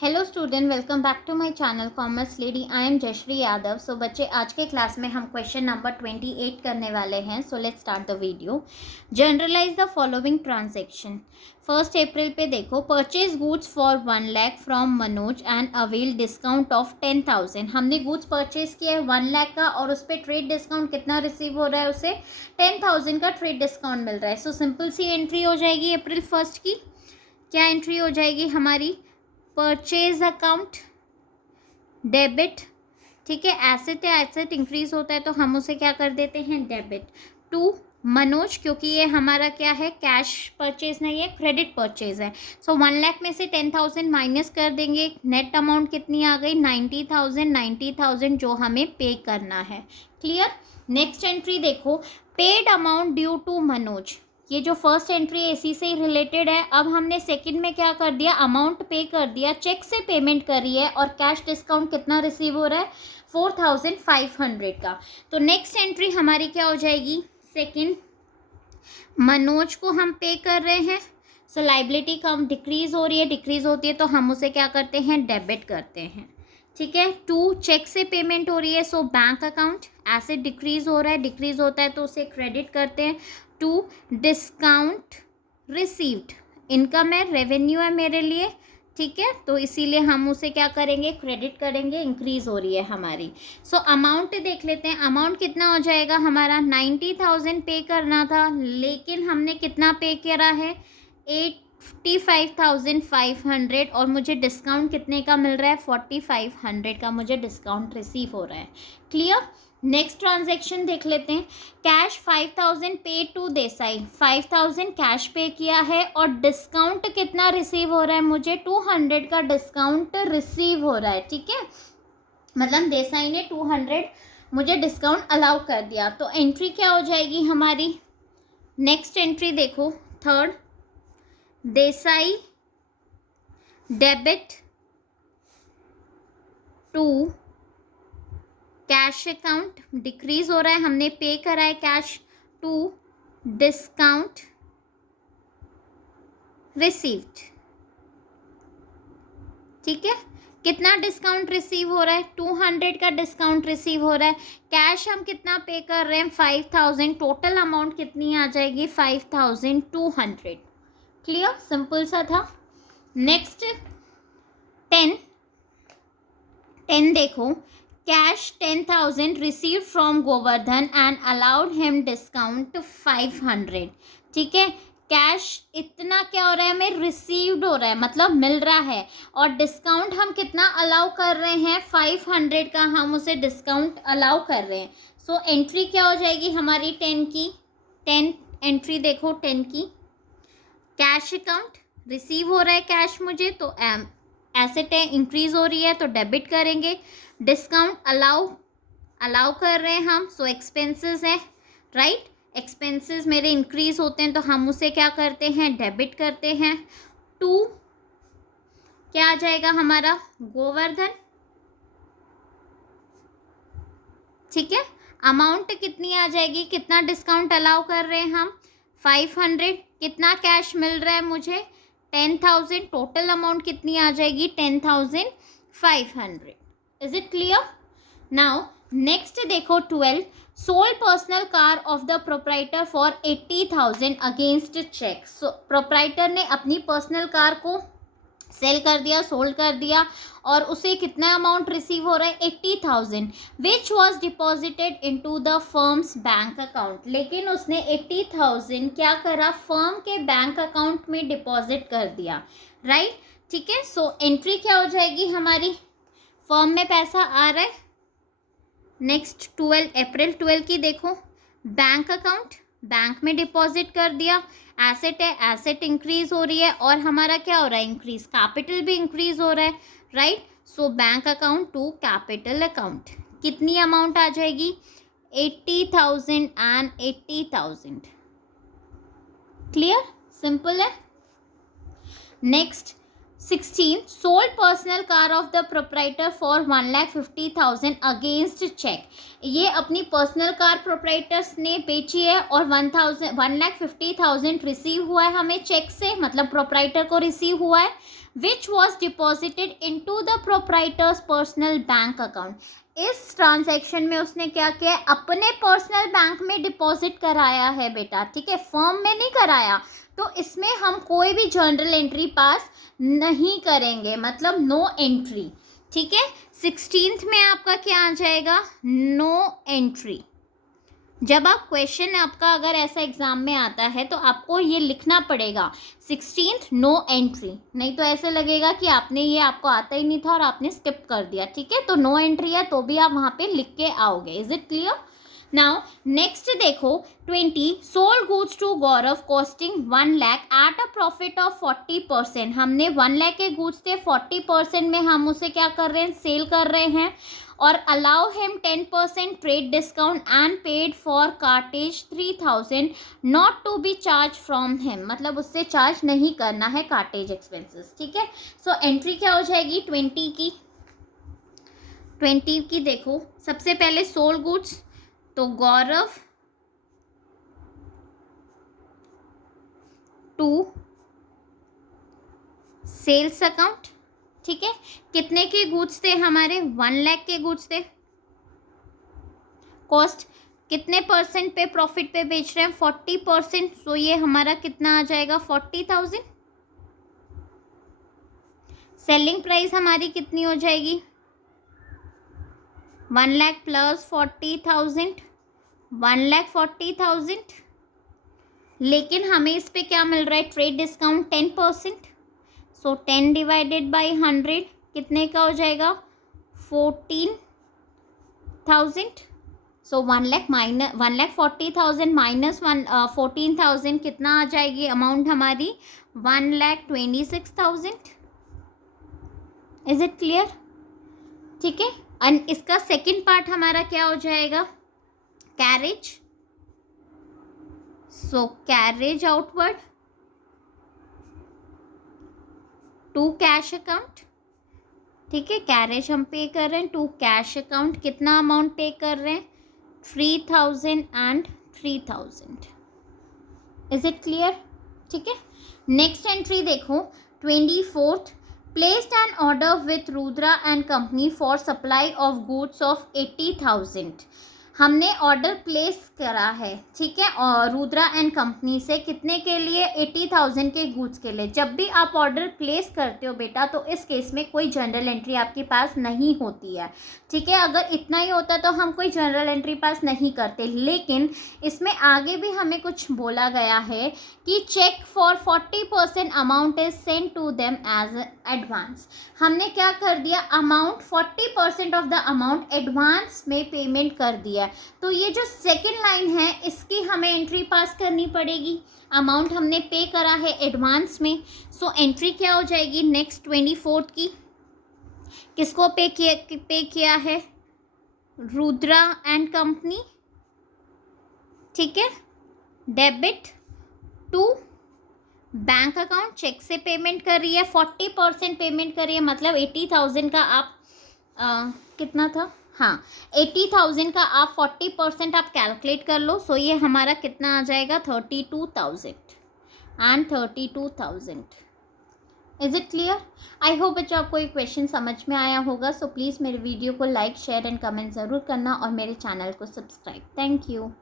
Hello student, welcome back to my channel commerce lady. I am Jayashree Yadav. So बच्चे, आज के class में हम क्वेश्चन नंबर 28 करने वाले हैं। So let's start the video. Generalise the following transaction. 1 April पे देखो, purchase goods for 1 lakh from Manoj and avail discount of 10,000। हमने गुड्स परचेज किया है 1 लाख का और उस पर ट्रेड डिस्काउंट कितना रिसीव हो रहा है, उसे 10,000 का ट्रेड डिस्काउंट मिल रहा है। सो सिंपल सी एंट्री हो जाएगी अप्रैल 1 की। क्या एंट्री हो जाएगी हमारी? Purchase account debit. ठीक है, एसेट है, एसेट इंक्रीज होता है तो हम उसे क्या कर देते हैं, डेबिट। टू मनोज, क्योंकि ये हमारा क्या है, कैश परचेज नहीं है, क्रेडिट परचेज है। सो 1 लाख में से 10,000 माइनस कर देंगे। नेट अमाउंट कितनी आ गई? 90,000 जो हमें पे करना है। क्लियर। नेक्स्ट एंट्री देखो, paid amount due to Manoj. ये जो फर्स्ट एंट्री है इसी से ही रिलेटेड है। अब हमने सेकंड में क्या कर दिया, अमाउंट पे कर दिया, चेक से पेमेंट करी है और कैश डिस्काउंट कितना रिसीव हो रहा है, 4,500 का। तो नेक्स्ट एंट्री हमारी क्या हो जाएगी, सेकंड, मनोज को हम पे कर रहे हैं। सो लाइबिलिटी कम डिक्रीज हो रही है, डिक्रीज होती है तो हम उसे क्या करते हैं, डेबिट करते हैं। ठीक है। टू, चेक से पेमेंट हो रही है, सो बैंक अकाउंट। एसेट डिक्रीज हो रहा है, डिक्रीज होता है तो उसे क्रेडिट करते हैं। टू, डिस्काउंट रिसीव्ड, इनकम है, रेवेन्यू है मेरे लिए। ठीक है, तो इसीलिए हम उसे क्या करेंगे, क्रेडिट करेंगे, इंक्रीज हो रही है हमारी। सो अमाउंट देख लेते हैं, अमाउंट कितना हो जाएगा हमारा, 90,000 पे करना था लेकिन हमने कितना पे करा है, 85,500, और मुझे डिस्काउंट कितने का मिल रहा है, 4,500 का मुझे डिस्काउंट रिसीव हो रहा है। क्लियर। नेक्स्ट ट्रांजेक्शन देख लेते हैं। कैश 5,000 पे टू देसाई, 5,000 कैश पे किया है और डिस्काउंट कितना रिसीव हो रहा है, मुझे 200 का डिस्काउंट रिसीव हो रहा है। ठीक है, मतलब देसाई ने 200 मुझे डिस्काउंट अलाउ कर दिया। तो एंट्री क्या हो जाएगी हमारी, नेक्स्ट एंट्री देखो, third, Desai debit to cash account, decrease हो रहा है, हमने पे करा है कैश, टू डिस्काउंट रिसीव्ड। ठीक है, कितना डिस्काउंट रिसीव हो रहा है, 200 का डिस्काउंट रिसीव हो रहा है। कैश हम कितना पे कर रहे हैं, 5,000, टोटल अमाउंट कितनी आ जाएगी, 5,200। क्लियर, सिंपल सा था। नेक्स्ट 10 देखो, cash 10,000 receive from Govardhan and allowed him discount 500। ठीक है, कैश इतना क्या हो रहा है, हमें रिसीव्ड हो रहा है, मतलब मिल रहा है, और डिस्काउंट हम कितना अलाउ कर रहे हैं, 500 का हम उसे डिस्काउंट अलाउ कर रहे हैं। सो एंट्री क्या हो जाएगी हमारी 10 की, 10 एंट्री देखो 10 की, कैश अकाउंट, रिसीव हो रहा है कैश मुझे, तो एसेट है, इंक्रीज हो रही है तो डेबिट करेंगे। डिस्काउंट अलाउ कर रहे हैं हम, सो एक्सपेंसेस है, राइट। एक्सपेंसेस मेरे इंक्रीज होते हैं तो हम उसे क्या करते हैं, डेबिट करते हैं। टू क्या आ जाएगा हमारा, गोवर्धन। ठीक है, अमाउंट कितनी आ जाएगी, कितना डिस्काउंट अलाउ कर रहे हैं हम, 500, कितना कैश मिल रहा है मुझे, 10,000, टोटल अमाउंट कितनी आ जाएगी, 10,500। Is it clear. Now next देखो 12, sold personal car of the proprietor for 80,000 against cheque. So proprietor ने अपनी पर्सनल कार को सेल कर दिया, सोल्ड कर दिया, और उसे कितना अमाउंट रिसीव हो रहा है, 80,000, which was deposited into the firms bank account. लेकिन उसने 80,000 क्या करा, फर्म के बैंक अकाउंट में डिपॉजिट कर दिया, राइट। ठीक है, सो एंट्री क्या हो जाएगी हमारी, फर्म में पैसा आ रहा है। नेक्स्ट 12 अप्रैल 12 की देखो, बैंक अकाउंट, बैंक में डिपॉजिट कर दिया, एसेट है, एसेट इंक्रीज हो रही है, और हमारा क्या हो रहा है, इंक्रीज, कैपिटल भी इंक्रीज हो रहा है, right. So bank account to capital account, कितनी अमाउंट आ जाएगी, 80,000 एंड 80,000। क्लियर, सिंपल है। Next 16, sold personal car of the proprietor for 1,50,000 against cheque. ये अपनी पर्सनल कार प्रोप्राइटर्स ने बेची है और 1,50,000 रिसीव हुआ है हमें चेक से, मतलब प्रोप्राइटर को रिसीव हुआ है which was deposited into the proprietors personal bank account. इस ट्रांजैक्शन में उसने क्या किया, अपने पर्सनल बैंक में डिपॉजिट कराया है बेटा, ठीक है, फर्म में नहीं कराया। तो इसमें हम कोई भी जर्नल एंट्री पास नहीं करेंगे, मतलब नो एंट्री, ठीक है। 16th में आपका क्या आ जाएगा, नो एंट्री। जब आप क्वेश्चन आपका अगर ऐसा एग्जाम में आता है तो आपको ये लिखना पड़ेगा 16th नो एंट्री, नहीं तो ऐसे लगेगा कि आपने ये आपको आता ही नहीं था और आपने स्किप कर दिया, ठीक है। तो नो एंट्री है तो भी आप वहाँ पे लिख के आओगे। Is it clear? Now next देखो 20, sold goods to Gaurav costing 1 lakh at a profit of 40%। हमने 1 लाख के गुड्स थे, 40% में हम उसे क्या कर रहे हैं, सेल कर रहे हैं। और allow him 10% trade discount and paid for cartage 3000 not to be charge from him, मतलब उससे चार्ज नहीं करना है कार्टेज एक्सपेंसेस, ठीक है। सो एंट्री क्या हो जाएगी 20 की देखो, सबसे पहले सोल्ड गुड्स, तो गौरव टू सेल्स अकाउंट, ठीक है। कितने के गुड्स थे हमारे, 1 लाख के गुड्स थे। कॉस्ट कितने परसेंट पे प्रॉफिट पे बेच रहे हैं, 40%। सो ये हमारा कितना आ जाएगा 40,000। सेलिंग प्राइस हमारी कितनी हो जाएगी, 1 लाख प्लस 40,000, 1,40,000। लेकिन हमें इस पे क्या मिल रहा है, trade discount 10%। So 10 divided by 100 कितने का हो जाएगा, 14,000। सो 1,40,000 माइनस 14,000 कितना आ जाएगी अमाउंट हमारी, 1,26,000। Is it clear? ठीक है। एंड इसका सेकेंड पार्ट हमारा क्या हो जाएगा, carriage. So carriage outward to cash account, ठीक है। कैरेज हम पे कर रहे हैं टू कैश अकाउंट, कितना अमाउंट पे कर रहे हैं, 3,000 एंड 3,000। Is it clear? ठीक है। नेक्स्ट एंट्री देखो 24th, placed an order with Rudra and company for supply of goods of 80,000। हमने ऑर्डर प्लेस करा है, ठीक है, और रुद्रा एंड कंपनी से कितने के लिए, 80,000 के गुड्स के लिए। जब भी आप ऑर्डर प्लेस करते हो बेटा तो इस केस में कोई जनरल एंट्री आपके पास नहीं होती है, ठीक है। अगर इतना ही होता तो हम कोई जनरल एंट्री पास नहीं करते, लेकिन इसमें आगे भी हमें कुछ बोला गया है कि cheque for 40% amount is send to them as advance. हमने क्या कर दिया, amount 40% of the amount advance में पेमेंट कर दिया। तो ये जो सेकेंड लाइन है इसकी हमें एंट्री पास करनी पड़ेगी, अमाउंट हमने पे करा है एडवांस में। सो एंट्री क्या हो जाएगी नेक्स्ट 24th की, किसको पे किया है, रुद्रा एंड कंपनी, ठीक है। Debit to bank account, cheque से पेमेंट कर रही है, 40% पेमेंट कर रही है, मतलब 80,000 का आप कितना था, हाँ 80,000 का आप 40% आप कैलकुलेट कर लो। सो ये हमारा कितना आ जाएगा 32,000 and 32,000। Is it clear? I hope बच्चों आपको ये क्वेश्चन समझ में आया होगा। सो प्लीज़ मेरे वीडियो को लाइक शेयर एंड कमेंट ज़रूर करना और मेरे चैनल को सब्सक्राइब। Thank you.